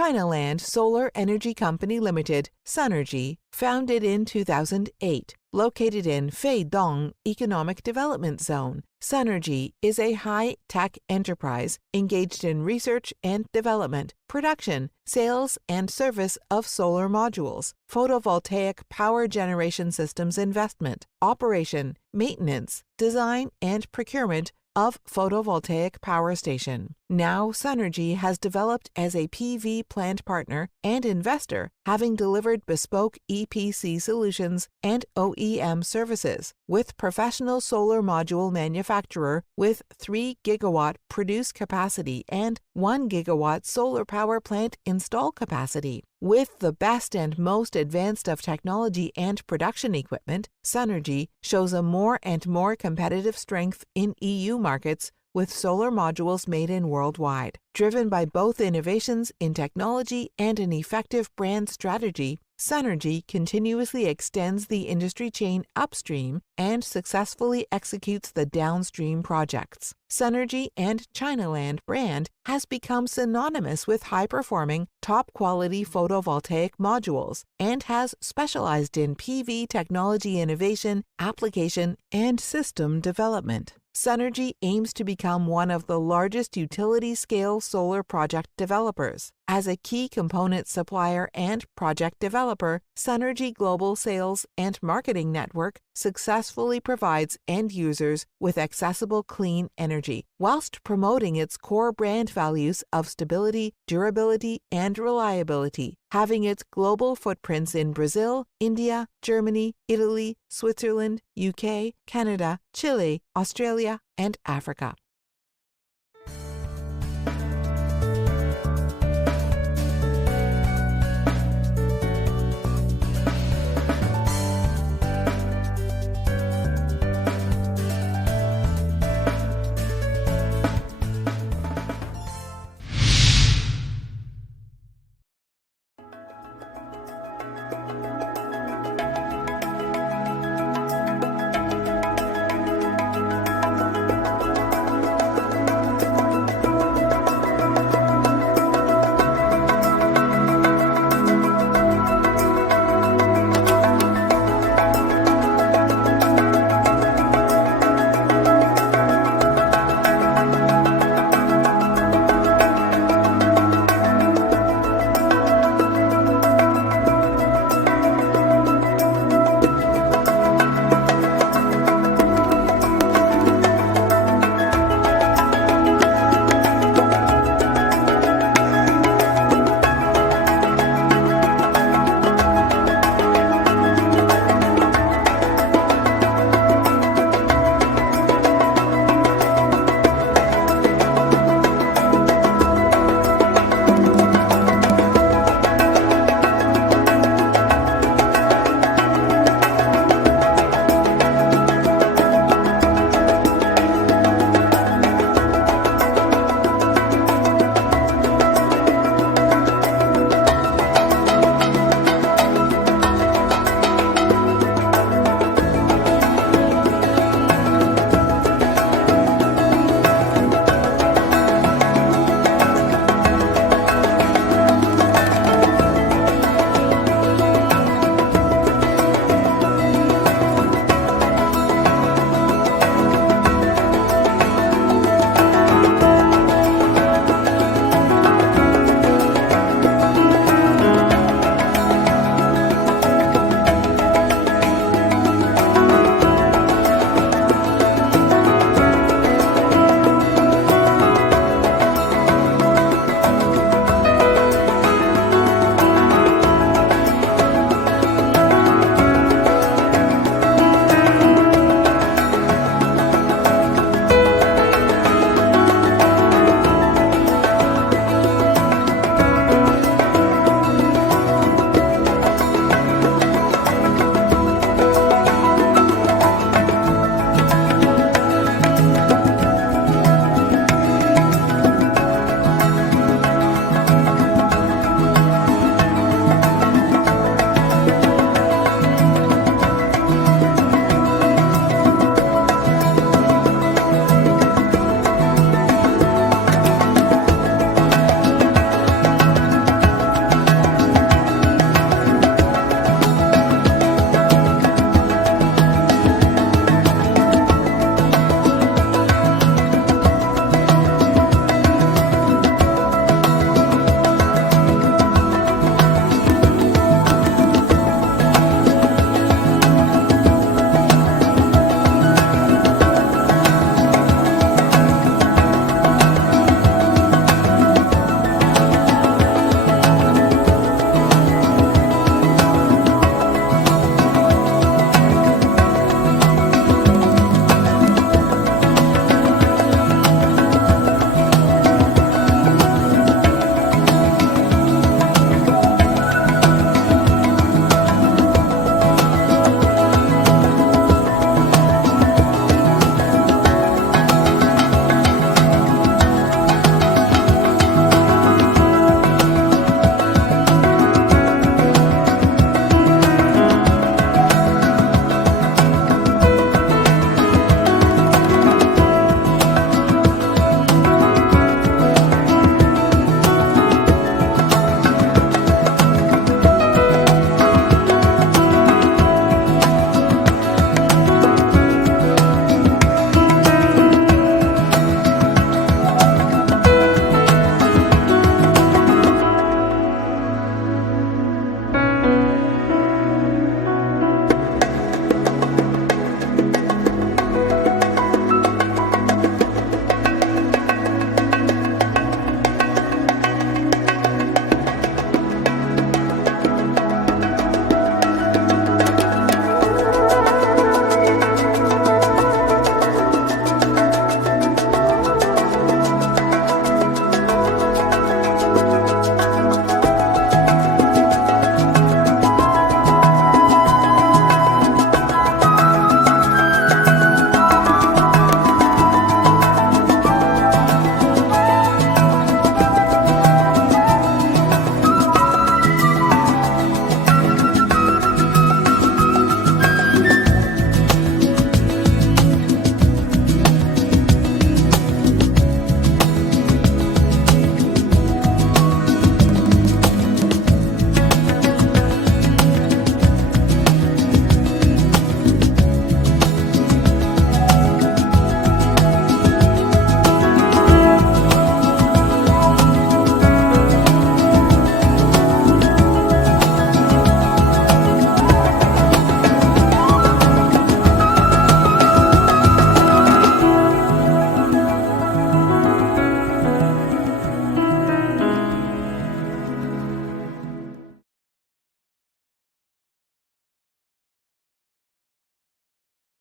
Chinaland Solar Energy Company Limited, Sunergy, founded in 2008, located in Feidong Economic Development Zone. Sunergy is a high-tech enterprise engaged in research and development, production, sales, and service of solar modules, photovoltaic power generation systems investment, operation, maintenance, design, and procurement of photovoltaic power station. Now Sunergy has developed as a PV plant partner and investor, having delivered bespoke EPC solutions and OEM services, with professional solar module manufacturer with 3 gigawatt produce capacity and 1 gigawatt solar power plant install capacity. With the best and most advanced of technology and production equipment, Sunergy shows a more and more competitive strength in EU markets with solar modules made in worldwide. Driven by both innovations in technology and an effective brand strategy, Sunergy continuously extends the industry chain upstream and successfully executes the downstream projects. Sunergy and Chinaland brand has become synonymous with high-performing, top-quality photovoltaic modules and has specialized in PV technology innovation, application, and system development. Sunergy aims to become one of the largest utility-scale solar project developers. As a key component supplier and project developer, Sunergy Global Sales and Marketing Network successfully provides end users with accessible clean energy, whilst promoting its core brand values of stability, durability, and reliability, having its global footprints in Brazil, India, Germany, Italy, Switzerland, UK, Canada, Chile, Australia, and Africa.